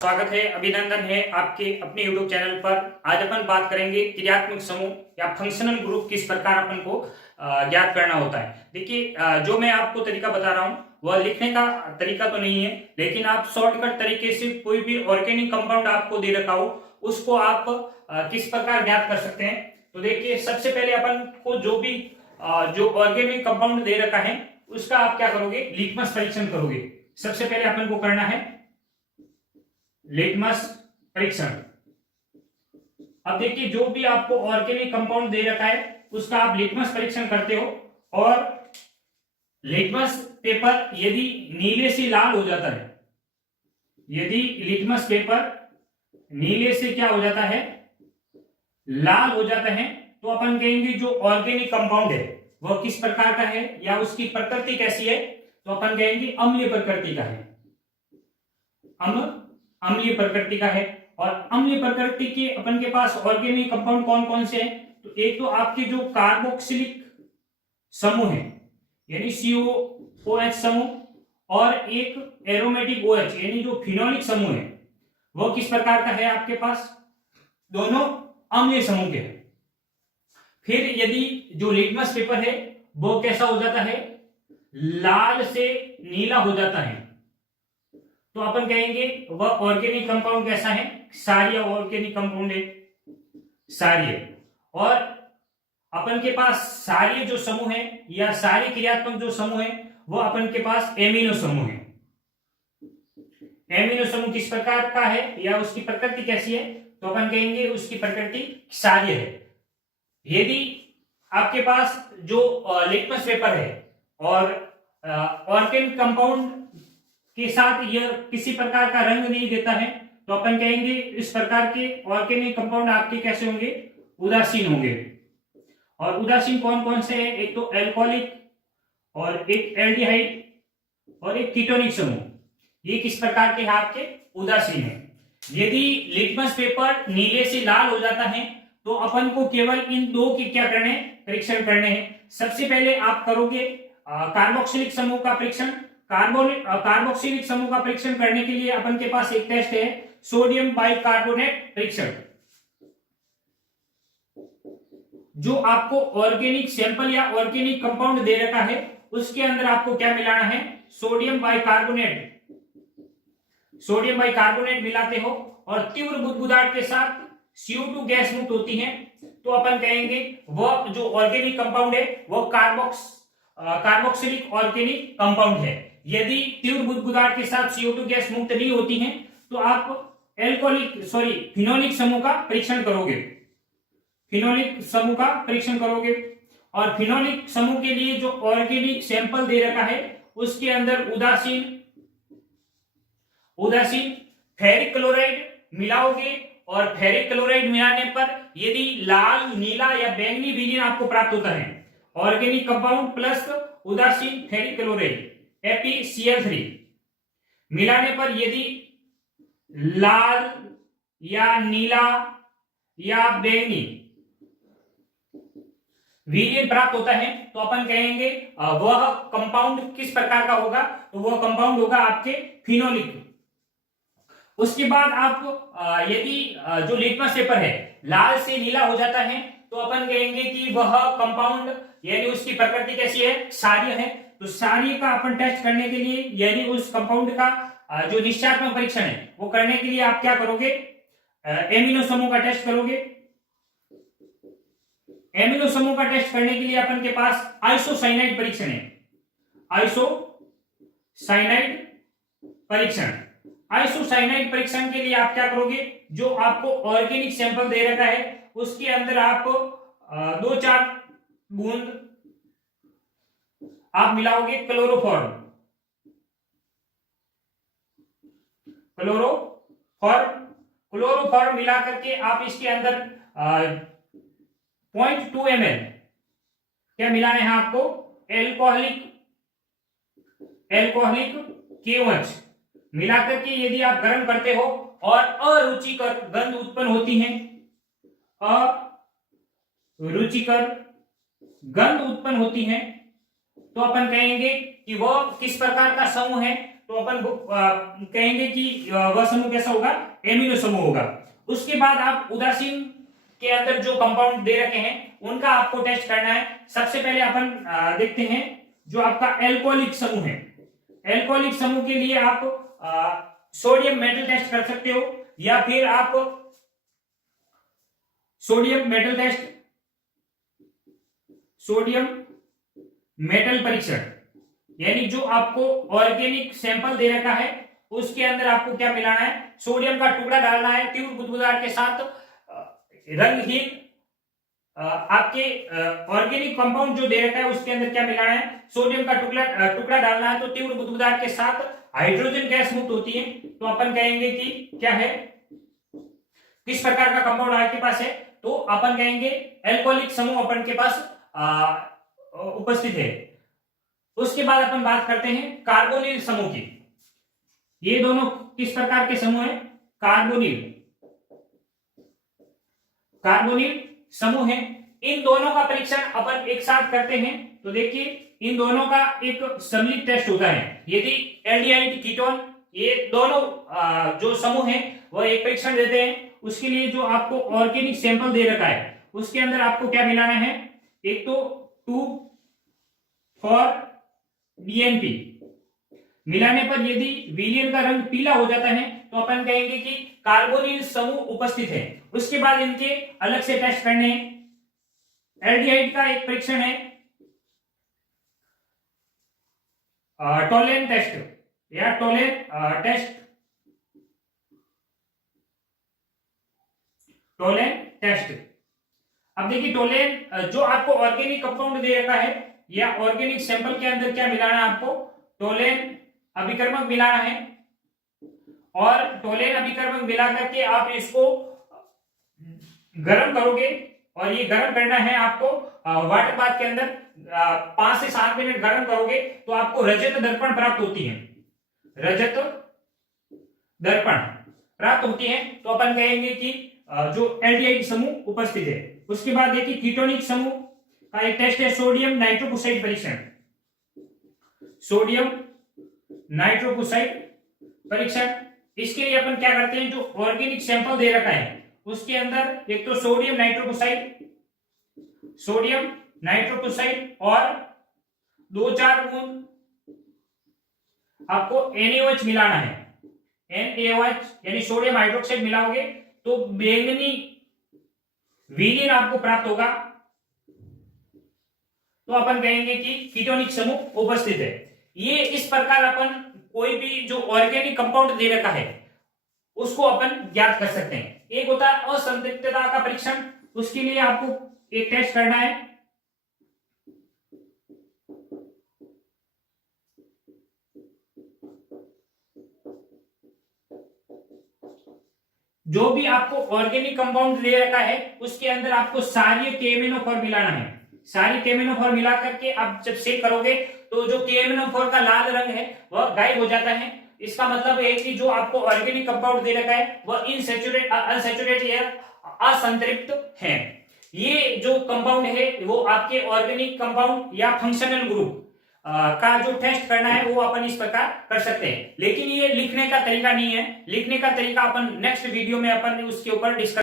स्वागत है, अभिनंदन है आपके अपने YouTube चैनल पर। आज अपन बात करेंगे क्रियात्मक समूह या फंक्शनल ग्रुप किस प्रकार अपन को ज्ञात करना होता है। देखिए, जो मैं आपको तरीका बता रहा हूँ वह लिखने का तरीका तो नहीं है, लेकिन आप शॉर्टकट तरीके से कोई भी ऑर्गेनिक कंपाउंड आपको दे रखा हो उसको आप किस प्रकार ज्ञात कर सकते हैं। तो देखिए, सबसे पहले अपन को जो ऑर्गेनिक कंपाउंड दे रखा है उसका आप क्या करोगे, लिटमस परीक्षण करोगे। सबसे पहले अपन को करना है लिटमस परीक्षण। अब देखिए, जो भी आपको ऑर्गेनिक कंपाउंड दे रखा है उसका आप लिटमस परीक्षण करते हो, और लिटमस पेपर यदि नीले से लाल हो जाता है, यदि लिटमस पेपर नीले से क्या हो जाता है, लाल हो जाता है, तो अपन कहेंगे जो ऑर्गेनिक कंपाउंड है वह किस प्रकार का है या उसकी प्रकृति कैसी है। तो अपन कहेंगे अम्लीय प्रकृति का है, अम्लीय प्रकृति का है। और अम्लीय प्रकृति के अपन के पास ऑर्गेनिक कंपाउंड कौन कौन से हैं। तो एक तो आपके जो कार्बोक्सिलिक समूह है यानी COOH समूह, और एक एरोमेटिक OH यानी जो फिनोलिक समूह है वह किस प्रकार का है आपके पास, दोनों अम्लीय समूह के हैं। फिर यदि जो लिटमस पेपर है वो कैसा हो जाता है, लाल से नीला हो जाता है, तो अपन कहेंगे वह ऑर्गेनिक कंपाउंड कैसा है, क्षारीय ऑर्गेनिक कंपाउंड है, क्षारीय। और अपन के पास क्षारीय जो समूह है या क्षारीय क्रियात्मक जो समूह है वह अपन के पास एमिनो समूह है। एमिनो समूह किस प्रकार का है या उसकी प्रकृति कैसी है, तो अपन कहेंगे उसकी प्रकृति क्षारीय है। यदि आपके पास जो लिटमस पेपर है और ऑर्गेनिक कंपाउंड के साथ यह किसी प्रकार का रंग नहीं देता है, तो अपन कहेंगे इस प्रकार के ऑर्गेनिक कंपाउंड आपके कैसे होंगे, उदासीन होंगे। और उदासीन कौन कौन से हैं, एक तो अल्कोहलिक और एक एल्डिहाइड और एक कीटोनिक समूह, ये किस प्रकार के हैं आपके, उदासीन है। यदि लिटमस पेपर नीले से लाल हो जाता है तो अपन को केवल इन दो के क्या करने, परीक्षण करने हैं। सबसे पहले आप करोगे कार्बोक्सिलिक समूह का परीक्षण। कार्बोक्सिलिक समूह का परीक्षण करने के लिए अपन के पास एक टेस्ट है, सोडियम बाइकार्बोनेट परीक्षण। जो आपको ऑर्गेनिक सैंपल या ऑर्गेनिक कंपाउंड दे रखा है उसके अंदर आपको क्या मिलाना है, सोडियम बाइकार्बोनेट। सोडियम बाइकार्बोनेट मिलाते हो और तीव्र बुदबुदाहट के साथ CO2 गैस मुक्त होती है, तो अपन कहेंगे वह जो ऑर्गेनिक कंपाउंड है वह कार्बोक्सिलिक ऑर्गेनिक कंपाउंड है। यदि तीव्र बुदबुदाहट के साथ CO2 गैस मुक्त नहीं होती है तो आप फिनोलिक समूह का परीक्षण करोगे, फिनोलिक समूह का परीक्षण करोगे। और फिनोलिक समूह के लिए जो ऑर्गेनिक सैंपल दे रखा है उसके अंदर उदासीन फेरिक क्लोराइड मिलाओगे, और फेरिक क्लोराइड मिलाने पर यदि लाल, नीला या बैंगनी विलीन आपको प्राप्त होता है, ऑर्गेनिक कंपाउंड प्लस उदासीन फेरिक क्लोराइड FeCl3 मिलाने पर यदि लाल या नीला या बैंगनी विलीन प्राप्त होता है, तो अपन कहेंगे वह कंपाउंड किस प्रकार का होगा, तो वह कंपाउंड होगा आपके फिनोलिक। उसके बाद आप यदि जो लिटमस पेपर है लाल से नीला हो जाता है तो अपन कहेंगे कि वह कंपाउंड यानी उसकी प्रकृति कैसी है, क्षारीय है। तो क्षारीय का अपन टेस्ट करने के लिए यानी उस कंपाउंड का जो निश्चयात्मक परीक्षण है वो करने के लिए आप क्या करोगे, एमिनो समूह का टेस्ट करोगे। एमिनो समूह का टेस्ट करने के लिए अपन के पास आइसोसाइनाइड परीक्षण है, आइसोसाइनाइड परीक्षण। आइसोसाइनाइड परीक्षण के लिए आप क्या करोगे, जो आपको ऑर्गेनिक सैंपल दे रखा है उसके अंदर आप 2-4 बूंद आप मिलाओगे क्लोरोफॉर्म मिला करके आप इसके अंदर 0.2 ml क्या मिलाना है आपको, एल्कोहलिक KOH मिलाकर के यदि आप गर्म करते हो और अरुचिकर गंध उत्पन्न होती है, अरुचिकर गंध उत्पन्न होती है, तो अपन कहेंगे कि वह किस प्रकार का समूह है, तो अपन कहेंगे कि वह समूह कैसा होगा, एमिनो समूह होगा। उसके बाद आप उदासीन के अंदर जो कंपाउंड दे रखे हैं उनका आपको टेस्ट करना है। सबसे पहले अपन देखते हैं जो आपका एल्कोहलिक समूह है। एल्कोहलिक समूह के लिए आप सोडियम मेटल टेस्ट कर सकते हो, या फिर आप सोडियम मेटल परीक्षण, यानी जो आपको ऑर्गेनिक सैंपल दे रखा है उसके अंदर आपको क्या मिलाना है, सोडियम का टुकड़ा डालना है तीव्र बुदबुदाहट के साथ। रंगहीन आपके ऑर्गेनिक कंपाउंड जो दे रखा है उसके अंदर क्या मिलाना है, सोडियम का टुकड़ा डालना है, तो तीव्र बुदबुदाहट के साथ हाइड्रोजन गैस मुक्त होती है। तो अपन कहेंगे कि क्या है, किस प्रकार का कंपाउंड आपके पास है, तो अपन कहेंगे एल्कोहलिक समूह अपन के पास उपस्थित है। उसके बाद अपन बात करते हैं कार्बोनिल समूह की। ये दोनों किस प्रकार के समूह है, कार्बोनिल समूह है। इन दोनों का परीक्षण अपन एक साथ करते हैं। तो देखिए इन दोनों का एक सम्मिलित टेस्ट होता है। यदि एल्डिहाइड कीटोन, ये दोनों जो समूह है वह एक परीक्षण देते हैं। उसके लिए जो आपको ऑर्गेनिक सैंपल दे रखा है उसके अंदर आपको क्या मिलाना है, एक तो 2,4-DNP मिलाने पर यदि विलयन का रंग पीला हो जाता है तो अपन कहेंगे कि कार्बोनिल समूह उपस्थित है। उसके बाद इनके अलग से टेस्ट करने हैं। एल्डिहाइड का एक परीक्षण है टोलेन टेस्ट या टोलेन टेस्ट। अब देखिए टोलेन जो आपको ऑर्गेनिक कंपाउंड दे रखा है या ऑर्गेनिक सैंपल के अंदर क्या मिलाना है, आपको टोलेन अभिकर्मक मिलाना है। और टोलेन अभिकर्मक मिला करके आप इसको गर्म करोगे, और ये गर्म करना है आपको वाटर बाथ के अंदर 5 से 7 मिनट गर्म करोगे तो आपको रजत दर्पण प्राप्त होती है, रजत दर्पण प्राप्त होती है। तो अपन कहेंगे कि जो एल्डिहाइड समूह उपस्थित है। उसके बाद देखिए कीटोनिक समूह का एक टेस्ट है सोडियम नाइट्रोक्साइड परीक्षण। सोडियम नाइट्रोक्साइड परीक्षण, इसके लिए अपन क्या करते हैं, जो ऑर्गेनिक सैंपल दे रखा है उसके अंदर एक तो सोडियम नाइट्रोक्साइड और 2-4 बूंद आपको NaOH मिलाना है। NaOH यानी सोडियम हाइड्रोक्साइड मिलाओगे तो बैंगनी विलयन आपको प्राप्त होगा। तो अपन कहेंगे कि कीटोनिक समूह उपस्थित है। ये इस प्रकार अपन कोई भी जो ऑर्गेनिक कंपाउंड दे रखा है उसको अपन ज्ञात कर सकते हैं। एक होता है असंतृप्तता का परीक्षण, उसके लिए आपको एक टेस्ट करना है। जो भी आपको ऑर्गेनिक कंपाउंड दे रखा है उसके अंदर आपको सारी KMnO4 मिलाना है। सारी KMnO4 मिला करके आप जब शेक करोगे तो जो KMnO4 का लाल रंग है वह गायब हो जाता है। इसका मतलब है कि जो आपको ऑर्गेनिक कंपाउंड दे रखा है वह अनसैचुरेटेड या असंतृप्त है। ये जो कंपाउंड है वो आपके ऑर्गेनिक कंपाउंड या फंक्शनल ग्रुप का जो टेस्ट करना है वो अपन इस प्रकार कर सकते हैं। लेकिन ये लिखने का तरीका नहीं है, लिखने का तरीका अपन नेक्स्ट वीडियो में अपन उसके ऊपर डिस्कस